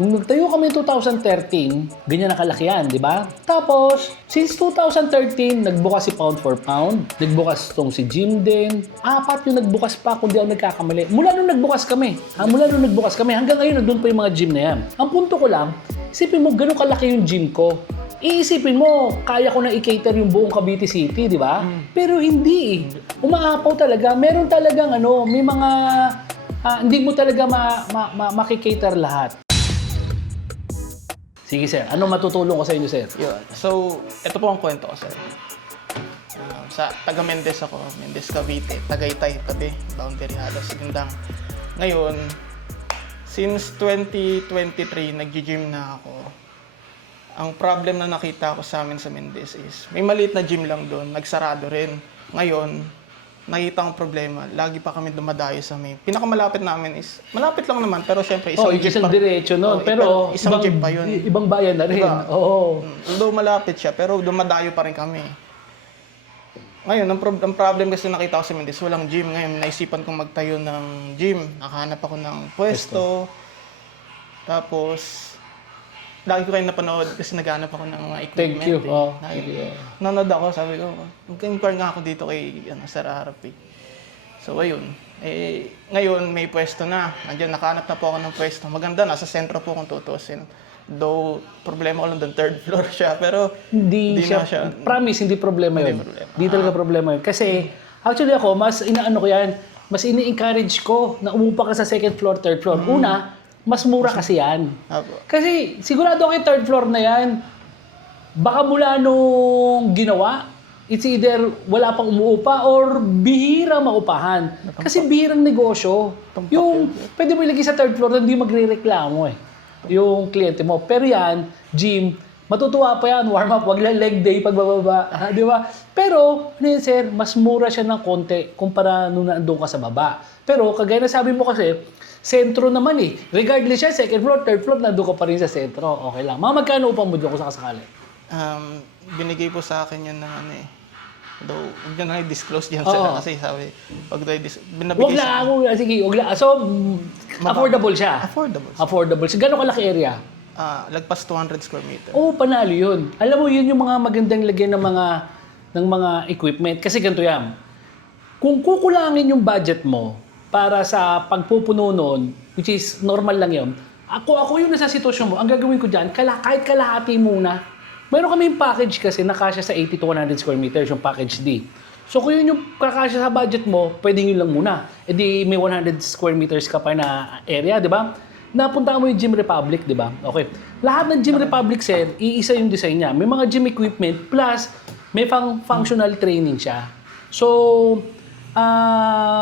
Nung nagtayo kami 2013, ganyan nakalaki yan, di ba? Tapos, since 2013, nagbukas si Pound for Pound, nagbukas tong si Jim din, 4 yung nagbukas pa kung di ako nagkakamali. Mula nung nagbukas kami, hanggang ngayon nandun pa yung mga gym na yan. Ang punto ko lang, isipin mo, ganun kalaki yung gym ko. Iisipin mo, kaya ko na i-cater yung buong Cavite City, di ba? Pero hindi eh. Umaapaw talaga. Meron talagang may mga hindi mo talaga makikater lahat. Sige sir, ano matutulong ko sa inyo sir? Yun. So, ito po ang kwento ko, sir. Sa taga Mendez ako, Mendez Cavite, Tagaytay, tabi, boundary halos, Gindang. Ngayon, since 2023, nag-gym na ako. Ang problem na nakita ko sa amin sa Mendez is, may maliit na gym lang doon, nagsarado rin. Ngayon, nakita ang problema, lagi pa kami dumadayo sa may pinakamalapit namin is, malapit lang naman, pero syempre isang jeep isang pa. diretso nun, pero isang jeep pa yun. Ibang bayan na rin. Diba? Oo. Although malapit siya, pero dumadayo pa rin kami. Ngayon, ang problem kasi nakita ko sa Mendez, walang gym. Ngayon, naisipan kong magtayo ng gym. Nakahanap ako ng pwesto. Tapos, lagi ko kayo napanood kasi naghanap ako ng mga equipment. Thank you. Nanood ako, sabi ko, mag-inquire nga ako dito kay Sir RP. So, ayun. Ngayon, may pwesto na. Nandiyan, nakahanap na po ako ng pwesto. Maganda, nasa sentro po kung tutusin. Though, problema ko lang doon, third floor siya. Pero, Hindi na siya. Promise, hindi problema yun. Hindi talaga problema yun. Kasi, actually ako, mas mas ini-encourage ko na umupa ka sa second floor, third floor. Una, mas mura kasi yan. Apo. Kasi sigurado ako yung third floor na yan, baka mula nung ginawa, it's either wala pang umuupa or bihira maupahan. Kasi bihirang negosyo. Yung pwede mo ilagay sa third floor na hindi magre-reklamo eh. Yung kliyente mo. Pero yan, gym, matutuwa pa yan, warm up, wag lang leg day pagbababa. Di ba? Pero, sir, mas mura siya ng konti kumpara nung naandun ka sa baba. Pero, kagaya na sabi mo kasi, sentro naman eh. Regardless siya, second floor, third floor, nandun ka pa rin sa sentro. Okay lang. Mga magkano upang mo doon kung sakasakali? Binigay po sa akin yun ng though, huwag nyo na i-disclose yan sir. Kasi sabi, pag Huwag na ako, sige, huwag na. So, affordable siya? Affordable. Affordable. So, gano'ng kalaki area? Lagpas 200 square meter. Oo, panalo yun. Alam mo, yun yung mga magandang lagyan ng mga equipment. Kasi ganito yan. Kung kukulangin yung budget mo para sa pagpupuno nun, which is normal lang yun, ako yung nasa sitwasyon mo, ang gagawin ko dyan, kahit kalahati muna. Meron kami yung package kasi na kasya sa 80 to 100 square meters, yung package D. So kung yun yung kakasya sa budget mo, pwedeng yun lang muna. E di may 100 square meters ka pa na area, di ba? Napunta mo yung Gym Republic, di ba? Okay. Lahat ng Gym Republic, sir, iisa yung design niya. May mga gym equipment, plus may functional training siya. So,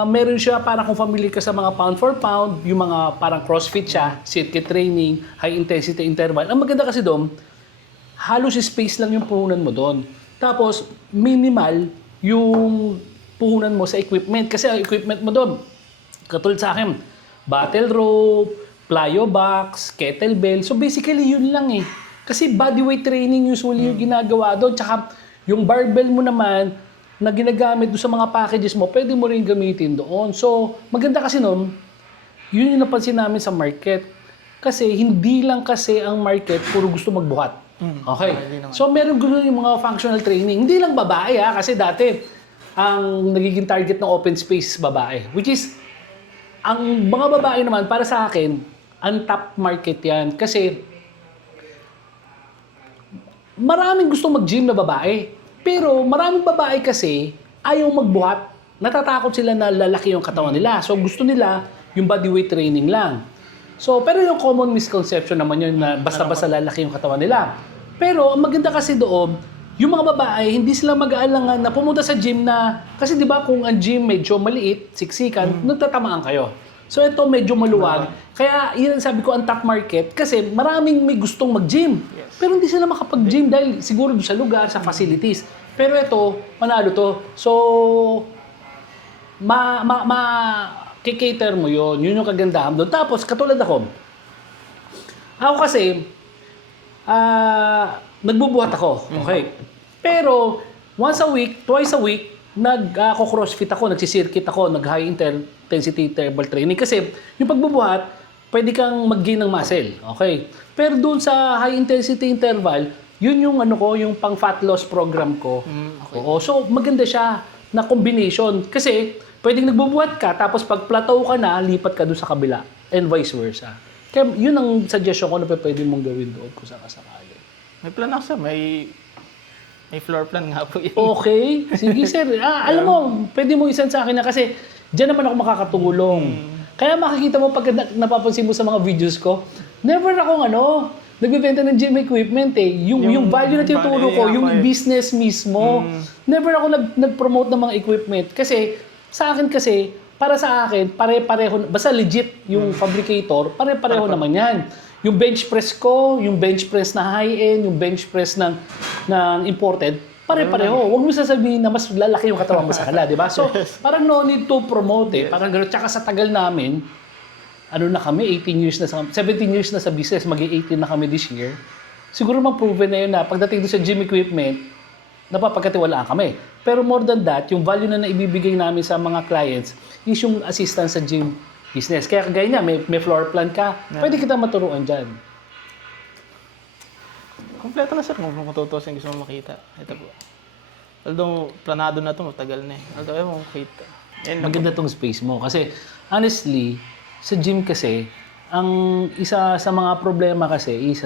meron siya para kung familiar ka sa mga pound for pound, yung mga parang crossfit siya, circuit training, high intensity interval. Ang maganda kasi doon, halos space lang yung puhunan mo doon. Tapos, minimal yung puhunan mo sa equipment. Kasi ang equipment mo doon, katulad sa akin, battle rope, plyo box, kettlebell. So basically, yun lang eh. Kasi bodyweight training usually yung ginagawa doon. Tsaka yung barbell mo naman, na ginagamit doon sa mga packages mo, pwede mo rin gamitin doon. So, maganda kasi noon, yun yung napansin namin sa market. Kasi hindi lang kasi ang market puro gusto magbuhat. Okay. So, meron gusto yung mga functional training. Hindi lang babae kasi dati, ang nagiging target ng open space babae. Which is, ang mga babae naman, para sa akin, ang top market yan. Kasi, maraming gusto mag-gym na babae. Pero maraming babae kasi ayaw magbuhat. Natatakot sila na lalaki yung katawan nila. So gusto nila yung bodyweight training lang. So pero yung common misconception naman yun na basta-basta lalaki yung katawan nila. Pero ang maganda kasi doon, yung mga babae hindi sila mag-aalangan na pumunta sa gym na kasi 'di ba kung ang gym medyo maliit, siksikan, nagtatamaan kayo. So ito medyo maluwag. Kaya yun ang sabi ko ang top market kasi maraming may gustong mag-gym. Pero hindi sila makapag-gym dahil siguro doon sa lugar, sa facilities. Pero ito, manalo to. So, kikater mo yun. Yun yung kagandahan doon. Tapos, katulad ako kasi, nagbubuhat ako. Okay. Pero, once a week, twice a week, nag-crossfit ako, nagsisircuit ako, nag-high intensity interval training. Kasi, yung pagbubuhat, pwede kang mag-gain ng muscle. Okay? Pero doon sa high intensity interval, yun yung yung pang fat loss program ko. Okay. Oo, so maganda siya na combination. Kasi pwedeng nagbubuhat ka, tapos pag plateau ka na, lipat ka doon sa kabila. And vice versa. Kaya yun ang suggestion ko na pwede mong gawin doon kung sakasakali. May plan ako, sir. May floor plan nga po yun. Okay. Sige, sir. Alam mo, pwede mo isend sa akin na kasi dyan naman ako makakatulong. Kaya makikita mo pag napapansin mo sa mga videos ko, never akong nagbebenta ng gym equipment eh. Yung value na tinuturo ko, yung business mismo. Never ako nag-promote ng mga equipment. Kasi, sa akin kasi, para sa akin, pare-pareho, basta legit yung fabricator, pare-pareho naman yan. Yung bench press ko, yung bench press na high-end, yung bench press ng imported, pare-pareho. Huwag mo sasabihin na mas lalaki yung katawan mo sa kanila, di ba? So, parang no need to promote eh. Parang gano'n. Tsaka sa tagal namin, na kami, 17 years na sa business, mag-18 na kami this year. Siguro proven na yun na pagdating doon sa gym equipment, napapagkatiwalaan kami. Pero more than that, yung value na naibibigay namin sa mga clients is yung assistance sa gym business. Kaya kagaya niya, may floor plan ka, pwede kita maturuan dyan. Kompleto na, sir. Kung matutusin gusto mo makita. Ito po. Although, planado na ito, matagal na eh. Although, ayaw mo makita. Maganda tong space mo. Kasi, honestly, sa gym kasi, ang isa sa mga problema kasi is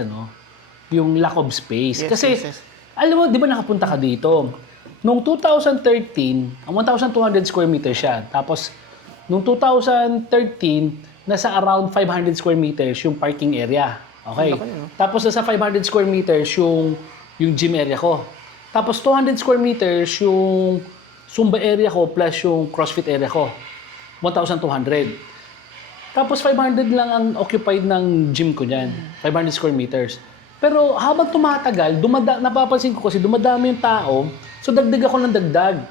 yung lack of space. Yes, Kasi, yes. alam mo, di ba nakapunta ka dito? Noong 2013, ang 1,200 square meters siya. Tapos, noong 2013, nasa around 500 square meters yung parking area. Okay? Tapos, nasa 500 square meters yung gym area ko. Tapos, 200 square meters yung Zumba area ko plus yung CrossFit area ko. 1,200. Tapos 500 lang ang occupied ng gym ko dyan. 500 square meters. Pero habang tumatagal, napapansin ko kasi dumadami yung tao, so dagdag ako ng dagdag.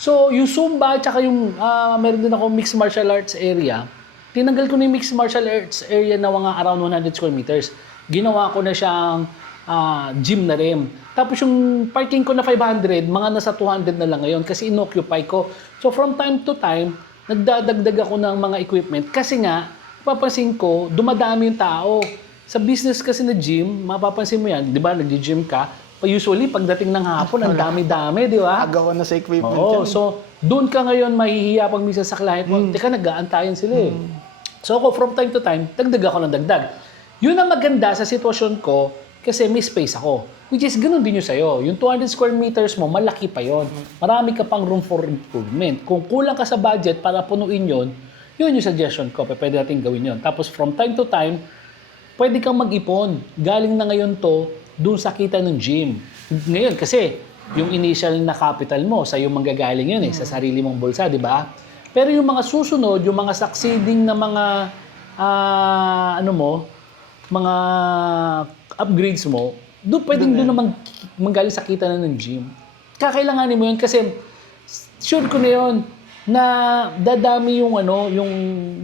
So yung Zumba, tsaka yung meron din ako mixed martial arts area, tinanggal ko na yung mixed martial arts area na mga around 100 square meters. Ginawa ko na siyang gym na rin. Tapos yung parking ko na 500, mga nasa 200 na lang ngayon kasi inoccupy ko. So from time to time, nagdadagdag ako ng mga equipment kasi nga, papansin ko, dumadami yung tao. Sa business kasi na gym, mapapansin mo yan, di ba, nag-gym ka, usually pagdating ng hapon, ang dami-dami, di ba? Agawan na sa equipment Oo, yan. so doon ka ngayon mahihiya pag minsan sa client mo, teka, nag-aantayan sila eh. So ako, from time to time, dagdag ako ng dagdag. Yun ang maganda sa sitwasyon ko kasi may space ako. Which is, ganun din yung sa'yo. Yung 200 square meters mo, malaki pa yon. Marami ka pang room for improvement. Kung kulang ka sa budget para punuin yon, yun yung suggestion ko. Pwede natin gawin yon. Tapos from time to time, pwede kang mag-ipon. Galing na ngayon to, dun sa kita ng gym. Ngayon, kasi yung initial na capital mo, sa'yo manggagaling yun sa sarili mong bulsa, di ba? Pero yung mga susunod, yung mga succeeding na mga, mga upgrades mo, pwedeng doon na manggaling sa kita na ng gym. Kakailanganin mo yun kasi sure ko na yun na dadami yung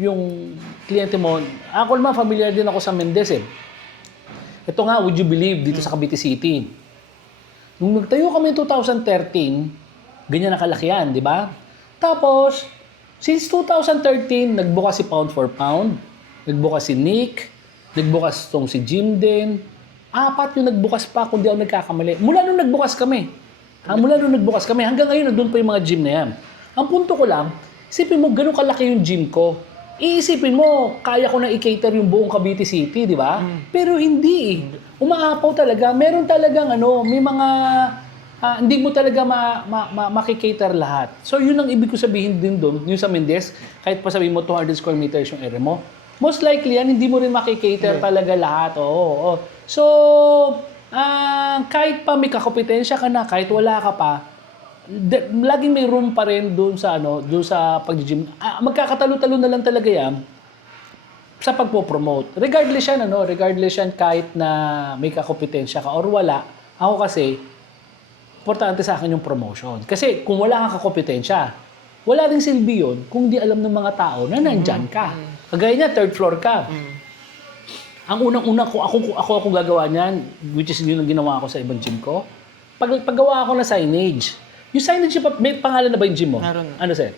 yung kliyente mo. Ako naman, familiar din ako sa Mendez eh. Ito nga, would you believe, dito sa Cavite City. Nung nagtayo kami 2013, ganyan na kalaki yan, di ba? Tapos, since 2013, nagbukas si Pound for Pound, nagbukas si Nick, nagbukas tong si Jim din. 4 yung nagbukas pa kung di ako nagkakamali. Mula nung nagbukas kami. Hanggang ngayon, nandun pa yung mga gym na yan. Ang punto ko lang, isipin mo, ganun kalaki yung gym ko. Iisipin mo, kaya ko na i-cater yung buong Cavite City, di ba? Pero hindi. Umaapaw talaga. Meron talagang may mga hindi mo talaga makikater lahat. So yun ang ibig ko sabihin din doon, yung sa Mendez, kahit pa sabihin mo 200 square meters yung area mo, most likely yan, hindi mo rin makikater talaga lahat. Oo. So, kahit pa may kakompetensya ka na, kahit wala ka pa, laging may room pa rin doon sa pag-gym. Magkakatalo-talo na lang talaga yan sa pagpo-promote. Regardless yan kahit na may kakompetensya ka or wala. Ako kasi, importante sa akin yung promotion. Kasi kung wala kang kakompetensya, wala ring silbi yun kung di alam ng mga tao na nandyan ka. Kagaya niya, 3rd floor ka. Ang unang-una ko, ako gagawa niyan, which is yun ang ginawa ko sa ibang gym ko. Paggawa ako ng signage. Yung signage, may pangalan na ba yung gym mo? Meron. Ano sir?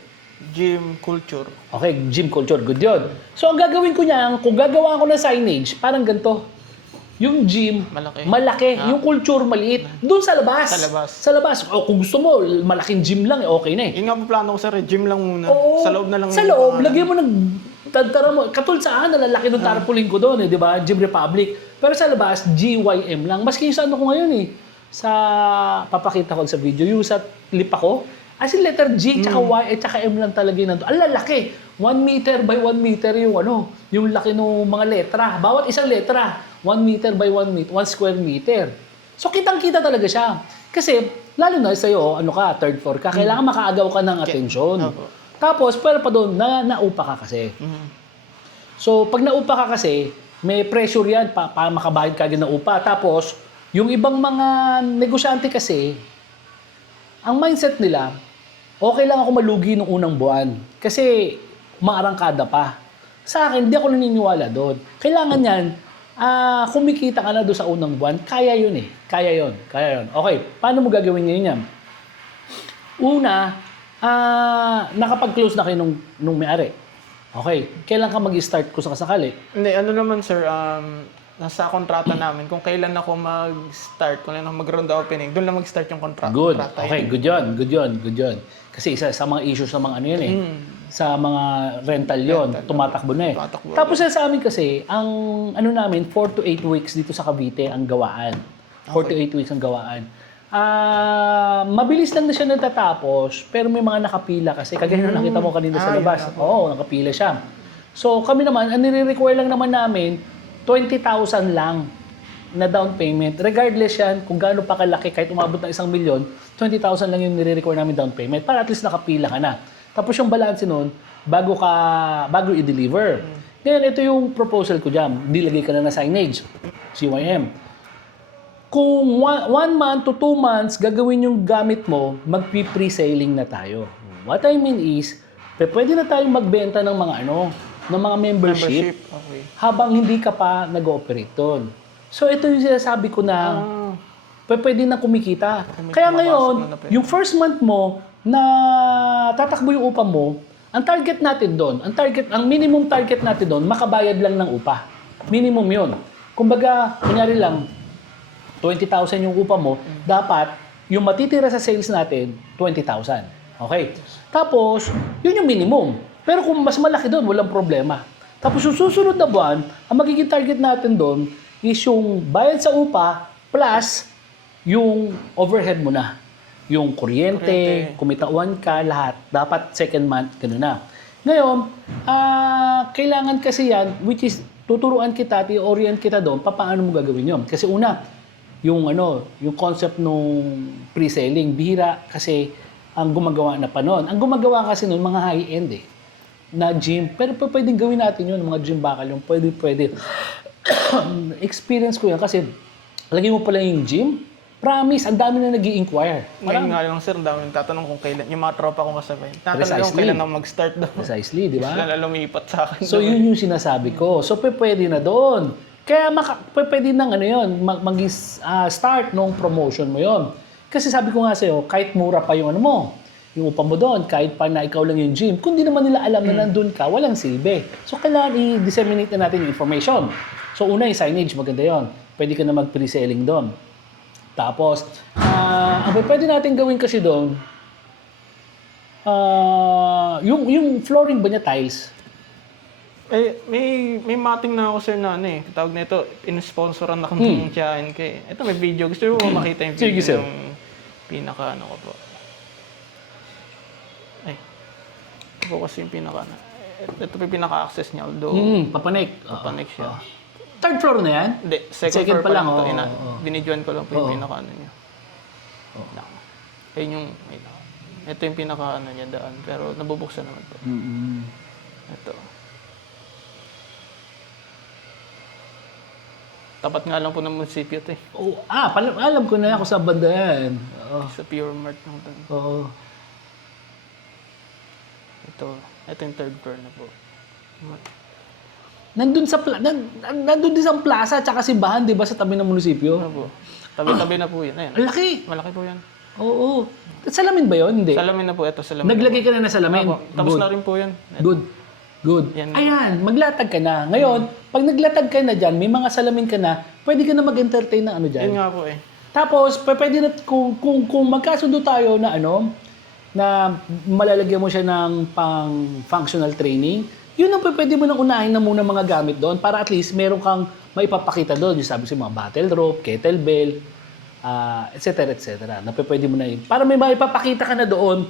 gym culture. Okay, gym culture, good yun. So ang gagawin ko niyan, kung gagawa ako ng signage, parang ganito. Yung gym, malaki. Yung culture, maliit. Doon sa labas. Sa labas. O kung gusto mo, malaking gym lang, okay na eh. Yun nga po plano ko, sir. Gym lang muna. Oo, Sa loob na lang. Sa loob, lagyan mo ng tantara mo. Katul saan, nalalaki ng tarpaulin ko doon, di ba? Gym Republic. Pero sa labas, GYM lang. Maski yung sa ano ko ngayon eh. Sa, papakita ko sa video, yung sa lip ako, as in letter G, tsaka Y, at tsaka M lang talaga yun. Ang lalaki. 1 meter by 1 meter yung ano, yung laki ng mga letra. Bawat isang letra, 1 meter by 1 meter, 1 square meter. So kitang-kita talaga siya. Kasi, lalo na sa'yo, ano ka, third floor ka, kailangan makaagaw ka ng atensyon. Tapos, pero pa doon, naupa ka kasi. So, pag naupa ka kasi, may pressure yan para makabayad ka agad ng upa. Tapos, yung ibang mga negosyante kasi, ang mindset nila, okay lang ako malugi nung unang buwan. Kasi, maarangkada pa. Sa akin, hindi ako naniniwala doon. Kailangan yan, kumikita ka na doon sa unang buwan, kaya yun eh. Kaya yun. Okay, paano mo gagawin ngayon yan? Una, nakapag-close na kayo nung may-ari. Okay, kailan ka mag-start kung sakasakali? Hindi, ano naman sir, nasa kontrata namin, kung kailan ako mag-start, kung kailan ako mag-round opening, doon lang mag-start yung kontrata. Good. Okay, good yun. Kasi isa sa mga issues sa mga ano yun eh. Sa mga rental yon, tumatakbo na eh. Tapos sa amin kasi, ang ano namin, 4 to 8 weeks dito sa Cavite ang gawaan. 4 to 8 weeks ang gawaan. Mabilis lang na siya natatapos, pero may mga nakapila kasi. Kagaya na nakita mo kanina sa labas. Oo, nakapila siya. So kami naman, ang nire-require lang naman namin, 20,000 lang na down payment. Regardless yan, kung gaano pa kalaki, kahit umabot ng 1 milyon, 20,000 lang yung nire-require namin down payment para at least nakapila ka na. Tapos yung balance nun, bago i-deliver. Ngayon, ito yung proposal ko dyan. Dilagay ka na na signage, CYM. Kung 1 month to 2 months, gagawin yung gamit mo, magpi-pre-selling na tayo. What I mean is, pwede na tayong magbenta ng mga ng mga membership. Okay. Habang hindi ka pa nag-ooperate doon. So ito yung sinasabi ko na pwede na kumikita. Kaya ngayon, yung first month mo na tatakbo yung upa mo, ang target natin doon, ang minimum target natin doon, makabayad lang ng upa. Minimum yun. Kumbaga, kunyari lang, 20,000 yung upa mo, dapat yung matitira sa sales natin, 20,000. Okay? Tapos, yun yung minimum. Pero kung mas malaki doon, walang problema. Tapos yung susunod na buwan, ang magiging target natin doon is yung bayad sa upa plus yung overhead mo na. Yung kuryente, kumitauan ka, lahat. Dapat second month, gano'n na. Ngayon, kailangan kasi yan, which is tuturuan kita, i-orient kita doon, paano mo gagawin yun. Kasi una, yung concept nung pre-selling, bihira kasi ang gumagawa na pa noon. Ang gumagawa kasi noon, mga high-end eh. Na gym. Pero pwedeng gawin natin yun, mga gym bakal yung pwede. Experience ko yan kasi lagay mo pala yung gym, promise, ang dami na nag-i-inquire. Ngayon nga lang sir, ang daming tatanong kung kailan, yung mga tropa kong kasabay, tatanong kung kailan ako mag-start daw. Precisely, di ba? Sila lumipat sa akin. So yun yung sinasabi ko. So pwede na doon. Kaya pwede nang start nung promotion mo yon. Kasi sabi ko nga sa'yo, kahit mura pa yung yung upa mo doon, kahit pa na ikaw lang yung gym, kung di naman nila alam na nandun ka, walang silbi. So, kailangan i-disseminate na natin yung information. So, una yung signage, maganda yon. Pwede ka na mag-pre-selling doon. Tapos, ang pwede natin gawin kasi doon, yung flooring ba niya tiles? May mating na ako sir na tawag na ito, in-sponsoran na kami ng tiyahin kay. Ito may video, gusto mo makita yung video ng pinaka ko po. Ito po kasi yung pinaka ito po yung pinaka-access niya, although papanik siya. Third floor na yan? Hindi, second floor pa lang. Binidyoan ko lang po yung pinaka niya. Ayun yung, ito yung pinaka niya daan, pero nabubuksan naman po. Ito. Tapat nga lang po ng munisipyo ito eh. Alam ko na ako sa banda yan. Sa Pure Mart lang ito. Oo. Ito yung third floor na po. Nandun din sa plaza at simbahan, di ba, sa tabi ng munisipyo? Ano po? Tabi-tabi na po yan. Ayan. Ang laki! Malaki po yan. Oo. Salamin ba yun? Hindi. Salamin na po ito. Salamin Naglagay ka na ng salamin. Opo. Tapos Good. na rin po yan. Good. Good. Yan. Ayan, maglatag ka na. Ngayon, pag naglatag ka na dyan, may mga salamin ka na, pwede ka na mag-entertain ng ano dyan. Yun nga po eh. Tapos, pwede na, kung magkasundo tayo na ano, na malalagyan mo siya ng pang functional training, yun ang pwede mo nang unahin na muna mga gamit doon para at least meron kang maipapakita doon. Yung sabi ko mga battle rope, kettlebell, etc. Na pwede mo na yun. Para may maipapakita ka na doon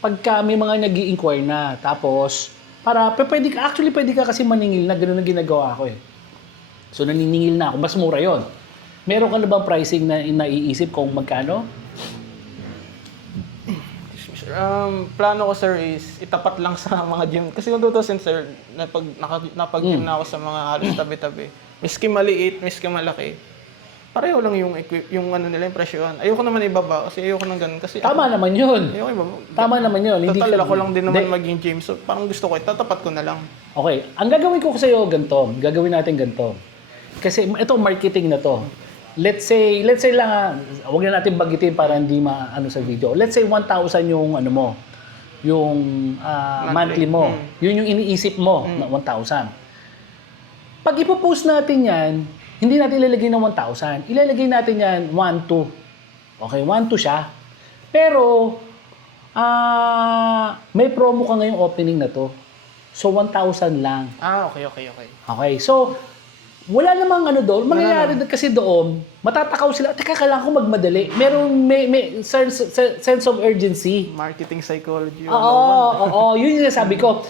pagka may mga nag-i-inquire na. Tapos, para pwede ka kasi maningil na gano'n ang ginagawa ko eh. So, naniningil na ako. Mas mura yon. Meron ka na bang pricing na naiisip kung magkano? Plano ko sir is itapat lang sa mga gym. Kasi kung tutusin sir, napag-gym na ako sa mga halos tabi-tabi. Miski maliit, miski malaki. Pareho lang yung ano nila, yung presyohan. Ayoko naman ibaba kasi ayoko nang ganun. Kasi Tama naman yun. ayoko ibaba. Tama naman yun. Total ako lang din naman maging gym. So parang gusto ko, itatapat ko na lang. Okay. Ang gagawin ko sa iyo ganito. Gagawin natin ganito. Kasi ito marketing na to. Let's say lang, wag na natin bagitin para hindi maano sa video. Let's say 1,000 yung ano mo, yung monthly mo. Yun yung iniisip mo na 1,000. Pag ipopost natin yan, hindi natin ilalagay ng 1,000. Ilalagay natin yan 1,200. Okay, 1,200 siya. Pero, may promo ka ngayong opening na to. So, 1,000 lang. Okay. Okay, so, wala namang ano doon. Mangyayari kasi doon, matatakaw sila. Teka, kailangan ko magmadali. May sense of urgency. Marketing psychology. Oo. Yun yung sabi ko.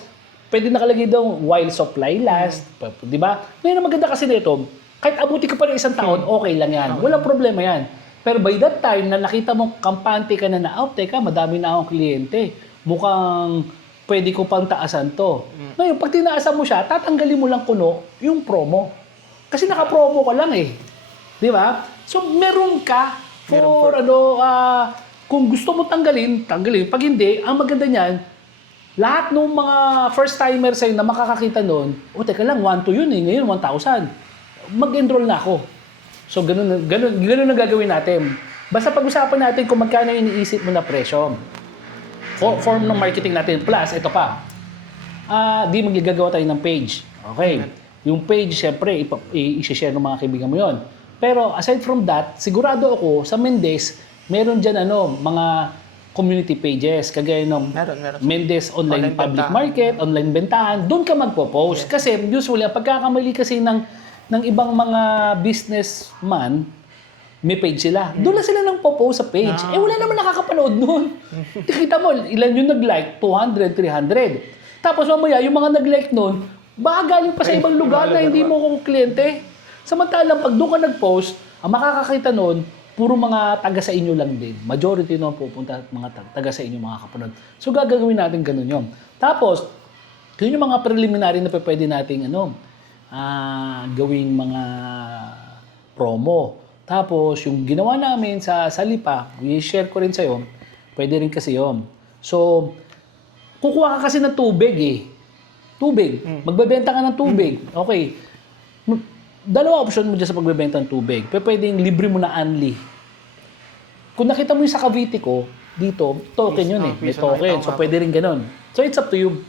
Pwede nakalagay doon while supply last. Di ba? Ngayon, ang maganda kasi nito, kahit abuti ka pa ng isang taon, okay lang yan. Walang problema yan. Pero by that time, na nakita mo kampante ka na teka, madami na akong kliyente. Mukhang pwede ko pang taasan to. Ngayon, pag tinaasan mo siya, tatanggalin mo lang kuno yung promo. Kasi naka-promo ka lang eh. Di ba? So, meron ka kung gusto mo tanggalin. Pag hindi, ang maganda niyan, lahat ng mga first-timer sa'yo na makakakita noon, teka lang, 1,200 yun eh. Ngayon, 1,000. Mag-enroll na ako. So, ganun ang gagawin natin. Basta pag-usapan natin kung magkano iniisip mo na presyo. Form ng marketing natin. Plus, ito pa. Di magigagawa tayo ng page. Okay. Yung page, syempre, i-share ng mga kaibigan mo yon. Pero aside from that, sigurado ako, sa Mendes, meron dyan mga community pages. Kagaya ng Meron. Mendes Online Public Bentahan. Market, online bentahan. Doon ka magpo-post. Kasi usually, ang pagkakamali kasi ng ibang mga businessman, may page sila. Doon lang sila nang post sa page. Wala naman nakakapanood doon. Kita mo, ilan yung nag-like? 200, 300. Tapos mamaya, yung mga nag-like noon, baka galing pa sa ibang lugar na hindi mo kong kliyente. Samantalang pag doon ka nag-post, ang makakakita noon, puro mga taga sa inyo lang din. Majority noon pupunta mga taga sa inyo mga kapanood. So gagawin natin ganun yun. Tapos, yun yung mga preliminary na pwede nating gawing mga promo. Tapos, yung ginawa namin sa Lipa, i-share ko rin sa'yo, pwede rin kasi yun. So, kukuha ka kasi ng tubig eh. Tubig. Magbebenta ka ng tubig. Okay. Dalawa option mo dyan sa pagbebenta ng tubig. Pwedeng libre mo na unli. Kung nakita mo yung sa Cavite ko, dito, token yun eh. May token. So, pwede rin ganun. So, it's up to you.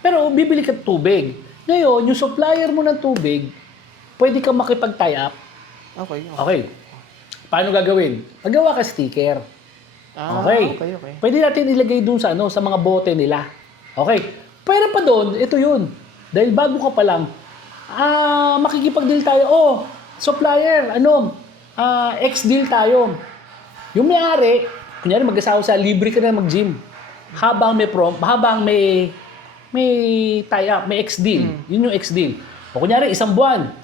Pero, bibili ka tubig. Ngayon, yung supplier mo ng tubig, pwede kang makipag-tie up. Okay. Paano gagawin? Magawa ka sticker. Okay. Pwede natin ilagay dun sa mga bote nila. Okay. Pero pa doon, ito yun. Dahil bago ka pa lang, makikipag-deal tayo. Supplier, X-deal tayo. Yung may-ari, kunyari mag-asawa sa libre ka na mag-gym. Habang may tie-up, may X-deal. Yun yung X-deal. O kunyari, isang buwan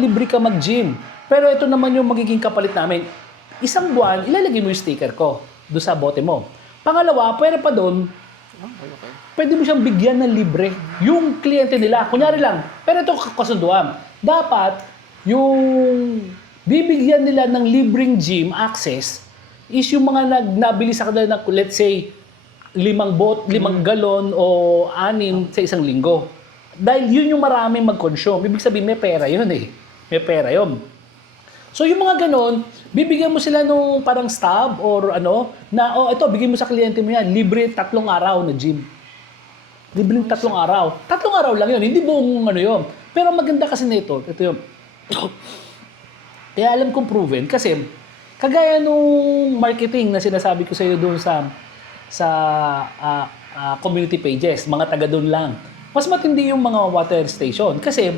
libre ka mag-gym. Pero ito naman yung magiging kapalit namin. Isang buwan, ilalagay mo yung sticker ko doon sa bote mo. Pangalawa, pwede pa doon, pwede mo siyang bigyan ng libre. Yung kliyente nila, kunyari lang, pero ito kasunduan. Dapat, yung bibigyan nila ng libreng gym access is yung mga nabili sa kanila ng, let's say, 5 galon o 6 sa isang linggo. Dahil yun yung maraming mag-consume. Ibig sabihin, may pera yun eh. May pera yun. So yung mga ganon, bibigyan mo sila nung parang stub or ano, na ito, bigyan mo sa kliyente mo yan, libre 3 araw na gym. Libre 3 araw. 3 araw lang yun, hindi buong ano yun. Pero maganda kasi nito, ito yun. Kaya alam kong proven kasi kagaya nung marketing na sinasabi ko sa iyo doon sa community pages, mga taga doon lang. Mas matindi yung mga water station kasi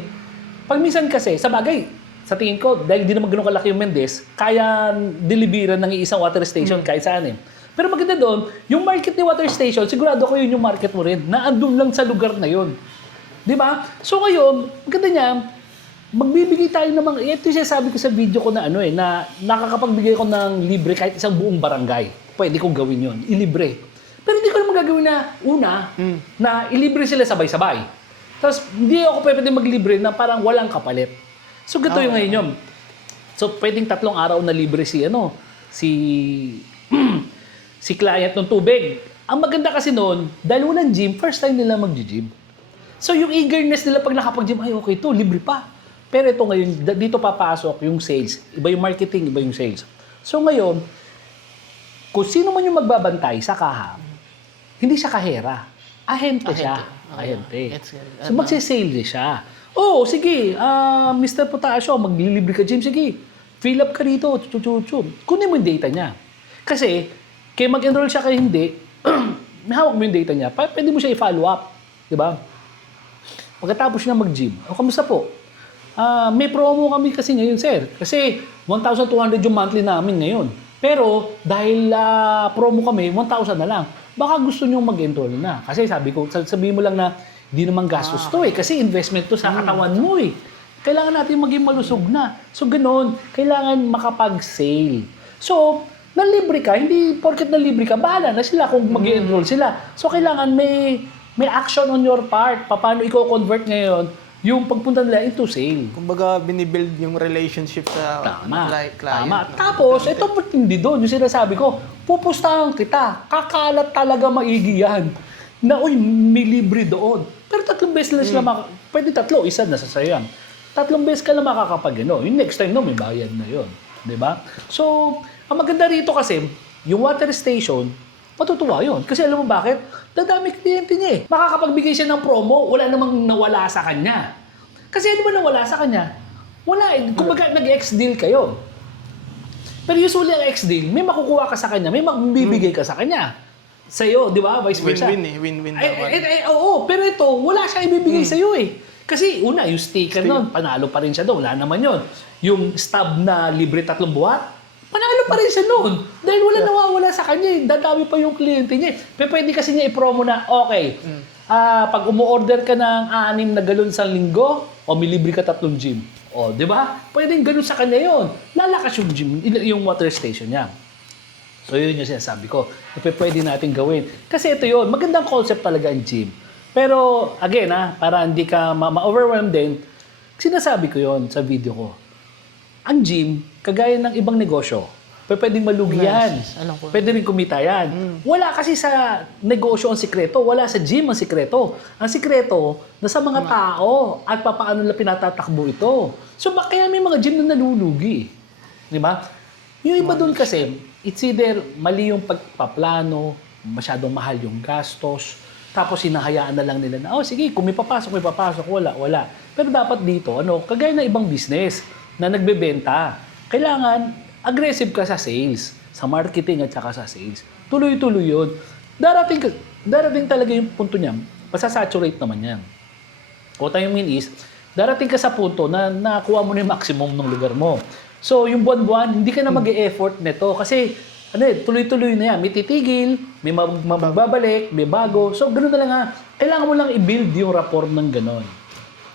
pag minsan kasi sa bagay sa tingin ko dahil di naman ganoon kalaki yung Mendez, kaya deliveran ng isang water station kahit saan eh. Pero maganda doon, yung market ni water station, sigurado ko yun yung market mo rin na andun lang sa lugar na yun. 'Di ba? So ngayon, maganda niya, magbibigay tayo ng mga, ito yung sabi ko sa video ko na ano eh, na nakakapagbigay ko ng libre kahit isang buong barangay. Pwede kong gawin yon, ilibre. Pero hindi ko naman gagawin na, una, na ilibre sila sabay-sabay. Tapos, hindi ako pwede maglibre na parang walang kapalit. So, ganito yung ngayon yun. So, pwedeng 3 araw na libre si si client ng tubig. Ang maganda kasi noon, dahil walang gym, first time nila mag-gym. So, yung eagerness nila pag nakapag-gym, ay okay to, libre pa. Pero ito ngayon, dito papasok yung sales. Iba yung marketing, iba yung sales. So ngayon, kung sino man yung magbabantay sa kaha, hindi siya kahera. Ahente siya. Ahente. So magsisale siya. Oh, sige, Mr. Potasio, maglilibre ka, Jim. Sige, fill up ka dito. Kunin mo yung data niya. Kasi, kaya mag-enroll siya kaya hindi, may hawak mo yung data niya, pwede mo siya i-follow up. Diba? Pagkatapos niya mag-gym, kamusta po? May promo kami kasi ngayon, sir. Kasi 1,200 yung monthly namin ngayon. Pero dahil promo kami, 1,000 na lang. Baka gusto nyo mag-enroll na. Kasi sabihin mo lang na di naman gastos to eh. Kasi investment to sa katawan mo eh. Kailangan natin maging malusog na. So ganoon, kailangan makapag-sale. So, nalibre ka, hindi porket nalibre ka, bahala na sila kung mag-enroll sila. So kailangan may action on your part. Paano i-convert ngayon yung pagpunta nila into sale. Kumbaga, binibuild yung relationship sa client. Tama. Tapos, ito hindi doon. Yung sinasabi ko, pupustahan kita. Kakalat talaga maigi yan. Na, may libre doon. Pero 3 beses lang sila pwede 3, isa na sa sayan. 3 beses ka lang makakapag ano. Yung next time may bayad na yun. Diba? So, ang maganda rito kasi, yung water station, matutuwa yun. Kasi alam mo bakit? Dadami kliyente niya eh. Makakapagbigay siya ng promo, wala namang nawala sa kanya. Kasi ano ba nawala sa kanya? Wala eh. Kumbaga nag-ex-deal kayo. Pero usually ang ex-deal, may makukuha ka sa kanya, may mabibigay ka sa kanya. Sa'yo, di ba? Vice versa. Win-win eh. Win-win naman. Oo, pero ito, wala siya ibibigay sa'yo eh. Kasi una, yung sticker nun, panalo pa rin siya doon. Wala naman yun. Yung stub na libre 3 buwan, panalo pa rin siya noon. Dahil wala nawawala sa kanya eh. Dadami pa yung kliyente niya eh. Pero pwede kasi niya i-promo na, okay, pag umu-order ka ng 6 na galon sa linggo, o may libre ka 3 gym. O, di ba? Pwedeng ganun sa kanya yon. Lalakas yung gym, yung water station niya. So yun yung sinasabi ko. Pwede natin gawin. Kasi ito yun, magandang concept talaga ang gym. Pero again para hindi ka ma-overwhelm din, sinasabi ko yon sa video ko. Ang gym, kagaya ng ibang negosyo, pwedeng malugi yan. Pwede rin kumita yan. Wala kasi sa negosyo ang sikreto. Wala sa gym ang sikreto. Ang sikreto, nasa mga tao at paano nila pinatatakbo ito. So, kaya may mga gym na nalulugi. Di ba? Yung iba doon kasi, it's either mali yung pagpaplano, masyadong mahal yung gastos, tapos hinahayaan na lang nila na, sige, kung may papasok, wala. Pero dapat dito, kagaya ng ibang business, na nagbebenta, kailangan aggressive ka sa sales, sa marketing at saka sa sales. Tuloy-tuloy yun. Darating talaga yung punto niya, masasaturate naman yan. What I mean is, darating ka sa punto na nakuha mo na yung maximum ng lugar mo. So, yung buwan-buwan, hindi ka na mag-e-effort nito kasi tuloy-tuloy na yan. May titigil, may magbabalik, may bago. So, ganoon na lang kailangan mo lang i-build yung rapport ng gano'n.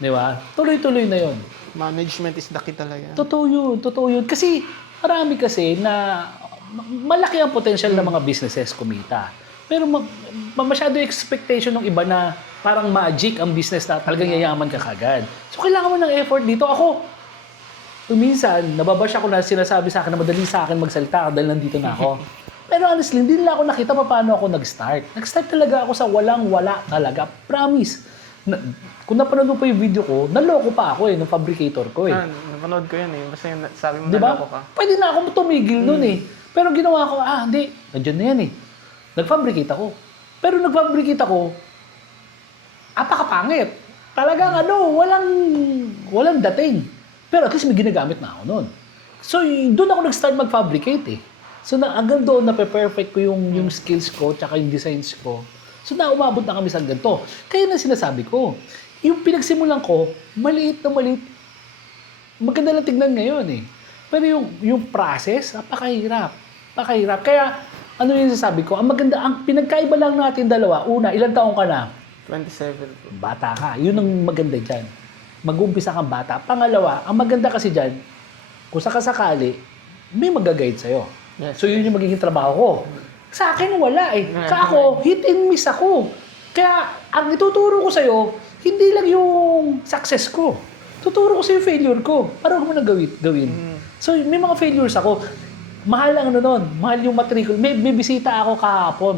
Di ba? Tuloy-tuloy na yon. Management is the key talaga. Totoo yun. Kasi marami kasi na malaki ang potential ng mga businesses kumita. Pero masyado expectation ng iba na parang magic ang business na talagang yayaman ka kagad. So kailangan mo ng effort dito. Ako, minsan, nababash ako na sinasabi sa akin na madali sa akin magsalita dahil nandito na ako. Pero honestly, hindi nila ako nakita paano ako nag-start. Nag-start talaga ako sa walang-wala talaga. Promise. Na, kung napanood mo pa yung video ko, naloko pa ako ng fabricator ko Napanood ko yan eh. Basta yung sabi mo Di ba? naloko ka. Pwede na ako tumigil nun Pero ginawa ko, hindi. Nandiyan na yan Nag-fabricate ako. Pero nag-fabricate ako, apakapangit. Talagang walang dating. Pero at least may ginagamit na ako nun. So, doon ako nag-start mag-fabricate So, hanggang doon na-perfect ko yung skills ko tsaka yung designs ko. So, umabot na kami sa ganito. Kaya na sinasabi ko, yung pinagsimulan ko, maliit na maliit. Maganda lang tignan ngayon Pero yung process, napakahirap. Napakahirap. Kaya, ano yung sasabi ko? Ang pinagkaiba lang natin dalawa, una, ilang taong ka na? 27 po. Bata ka. Yun ang maganda dyan. Mag-umpisa kang bata. Pangalawa, ang maganda kasi dyan, kung sakasakali, may mag-guide sa'yo. Yes. So, yun yung magiging trabaho ko. Sa akin, wala Sa ako, hit and miss ako. Kaya, ang ituturo ko sa'yo, hindi lang yung success ko. Tuturo ko sa'yo yung failure ko. Para huwag mo na gawin. So, may mga failures ako. Mahal ang mahal yung matricule. May bisita ako kahapon.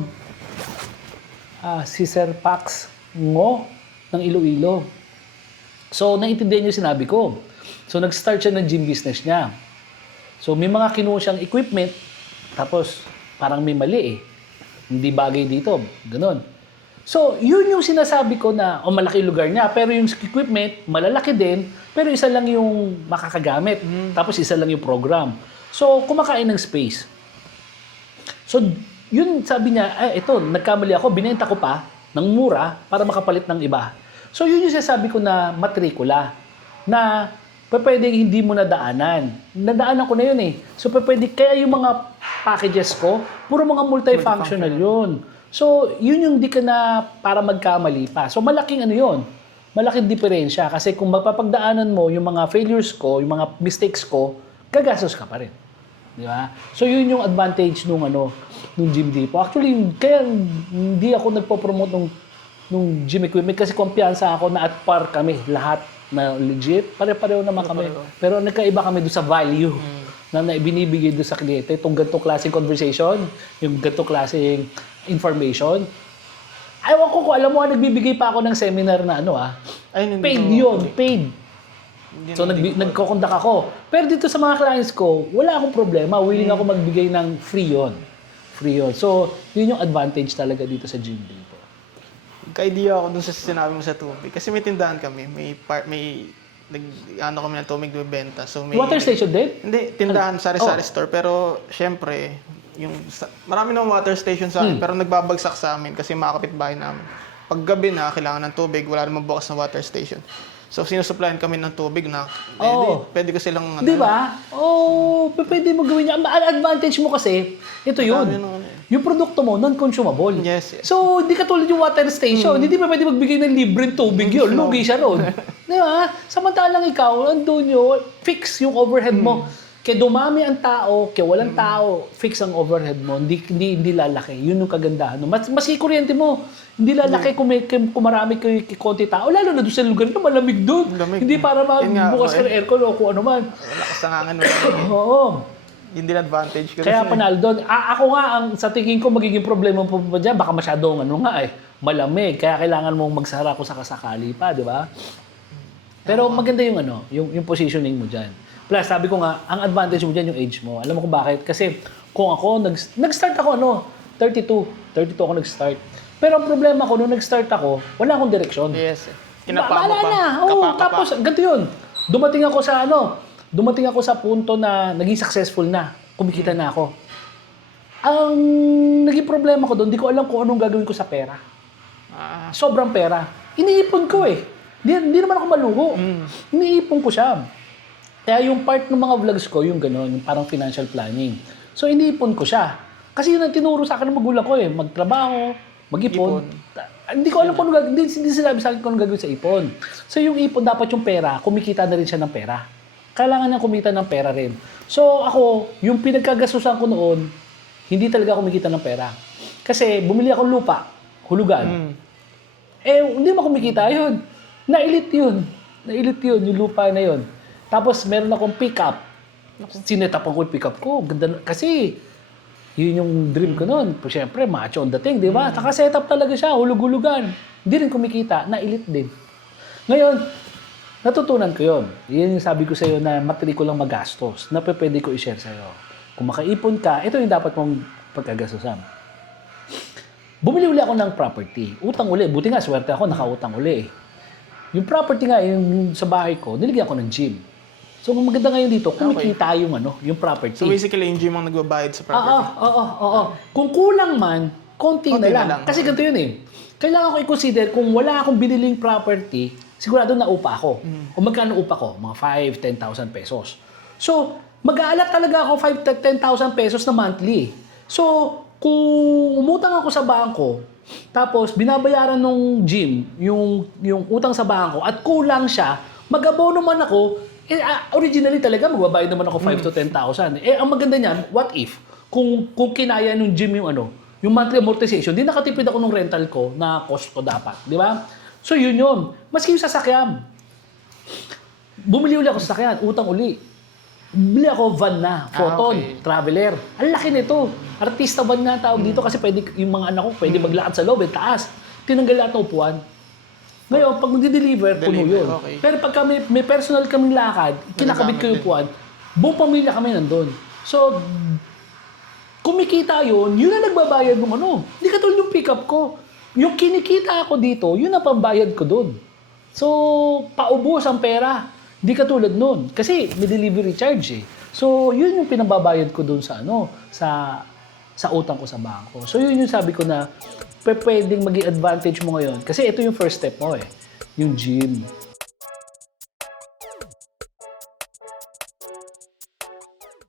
Si Sir Pax Ngo ng Iloilo. So, naiintindihan niyo sinabi ko. So, nag-start siya ng gym business niya. So, may mga kinuha siyang equipment, tapos parang may mali Hindi bagay dito. Ganon. So, yun yung sinasabi ko na, malaki lugar niya, pero yung equipment, malalaki din, pero isa lang yung makakagamit. Tapos isa lang yung program. So, kumakain ng space. So, yun sabi niya, ito, nagkamali ako, binenta ko pa ng mura para makapalit ng iba. So, yun yung sinasabi ko na matrikula, na pwedeng hindi mo nadaanan. Nadaanan ko na yun So, pwede, kaya yung mga packages ko, puro mga multifunctional yun. So, yun yung di ka na para magkamali pa. So, malaking yun. Malaking diferensya. Kasi kung magpapagdaanan mo yung mga failures ko, yung mga mistakes ko, gagastos ka pa rin. Di ba? So, yun yung advantage nung Gym Depot. Actually, kaya hindi ako nagpo-promote nung gym equipment kasi kumpiyansa ako na at par kami lahat na legit. Pare-pareho naman kami. Pero nagkaiba kami doon sa value na binibigay doon sa kliyente. Itong ganitong klaseng conversation, yung ganitong klaseng information. Ewan ko kung alam mo, nagbibigay pa ako ng seminar na paid yun, paid. So, nagkoconduct ako. Pero dito sa mga clients ko, wala akong problema. Willing ako magbigay ng free yun. Free yun. So, yun yung advantage talaga dito sa Gym Depot. Ka-idea ako dun sa sinabi mo sa tubig. Kasi may tindahan kami. Kami ng tubig benta. So, may Water station din? Hindi, tindahan, sari-sari store. Pero, syempre, marami ng water station sa amin, pero nagbabagsak sa amin kasi mga kapitbahay namin. Pag gabi na, kailangan ng tubig, wala namang bukas na water station. So, sinusuplayan kami ng tubig na pwede ko silang... Di ba? Pwede mo gawin niya. Ang advantage mo kasi, ito yun. Yung produkto mo, non-consumable. Yes. So, hindi katulad yung water station. Hindi pa pwede magbigay ng libreng tubig yun. Lugi siya ron. Di ba? Samantalang ikaw, andun yun, fix yung overhead mo. Kaya dumami ang tao, kaya walang tao, fix ang overhead mo. Hindi lalaki. Yun yung kagandahan. Maski kuryente mo, hindi lalaki kung marami konti tao. Lalo na doon sa lugar na malamig doon. Hindi para bukas ka ng aircon o kung ano man. Lakas ang hangin. Oo. Yun din advantage ko. Kaya panalo doon. Ako nga, sa tingin ko, magiging problema po ba dyan? Baka masyadong malamig. Kaya kailangan mong magsara kung sakasakali pa, di ba? Pero maganda yung positioning mo dyan. Plus, sabi ko nga, ang advantage mo dyan yung age mo. Alam mo kung bakit? Kasi kung ako, nag-start ako 32. 32 ako nag-start. Pero ang problema ko, nung nag-start ako, wala akong direksyon. Yes. Kinapa mo pa. Tapos, ganito yun. Dumating ako sa punto na naging successful na. Kumikita na ako. Ang naging problema ko doon, di ko alam kung anong gagawin ko sa pera. Sobrang pera. Iniipon ko Hindi naman ako maluho. Iniipon ko siya. Kaya yung part ng mga vlogs ko, yung gano'n, yung parang financial planning. So, iniipon ko siya. Kasi yun ang tinuro sa akin ng magulang ko magtrabaho, mag-ipon. Hindi ko alam kung ano gagawin. Hindi sinabi sa akin kung ano gagawin sa ipon. So, yung ipon, dapat yung pera, kumikita na rin siya ng pera. Kailangan niya kumita ng pera rin. So, ako, yung pinagkagastusan ko noon, hindi talaga kumikita ng pera. Kasi, bumili akong lupa, hulugan. Hindi mo kumikita yun. Nailit yun, yung lupa na yun. Tapos, meron akong pick-up. Sinetapan ko yung pick-up ko. Ganda, kasi, Yun yung dream ko noon. Siyempre, macho on the thing, di ba? Naka-setup talaga siya, hulug-hulugan. Hindi rin kumikita, na-elite din. Ngayon, natutunan ko yun. Yun yung sabi ko sa'yo na matrikulang magastos, na pwede ko i-share sa'yo. Kung makaipon ka, ito yung dapat mong pagkagastusan. Bumili uli ako ng property. Utang uli. Buti nga, swerte ako, nakautang uli. Yung property nga, yung sa bahay ko, niligyan ko ng gym. So, ang maganda ngayon dito, kumikita yung property. So basically, yung gym ang nagbabayad sa property. Oo. Kung kulang man, konti na lang. Kasi ganito yun eh. Kailangan ko i-consider kung wala akong biniling property, sigurado na upa ako. O magkano upa ko? Mga 5,000, 10,000 pesos. So, mag-aalat talaga ako 5,000 to 10,000 pesos na monthly. So, kung umutang ako sa bangko, tapos binabayaran ng gym yung utang sa bangko at kulang siya, mag-abono man ako, originally talaga magbabayad naman ako 5 to 10,000. Ang maganda niyan, what if? Kung kinaya ng gym yung monthly amortization, di nakatipid ako ng rental ko na cost ko dapat, di ba? So yun. Maski yung sasakyan. Bumili uli ako sa sasakyan, utang uli. Bumili ako van na, Photon, Traveler. Ang laki nito. Artista van nga tawag dito kasi pwede, yung mga anak ko pwede maglakad sa loob, taas. Tinanggal lahat ng upuan. Ngayon, pag mag-deliver, puno yun. Okay. Pero pag may personal kaming lakad, kinakabit ko yung upuan, buong pamilya kami nandun. So, kumikita yun na nagbabayad ng Hindi katulad yung pick-up ko. Yung kinikita ako dito, yun ang pambayad ko dun. So, paubos ang pera. Hindi katulad nun. Kasi may delivery charge eh. So, yun yung pinababayad ko dun sa sa utang ko sa bangko. So, yun yung sabi ko na pwedeng maging advantage mo ngayon. Kasi ito yung first step mo eh. Yung gym.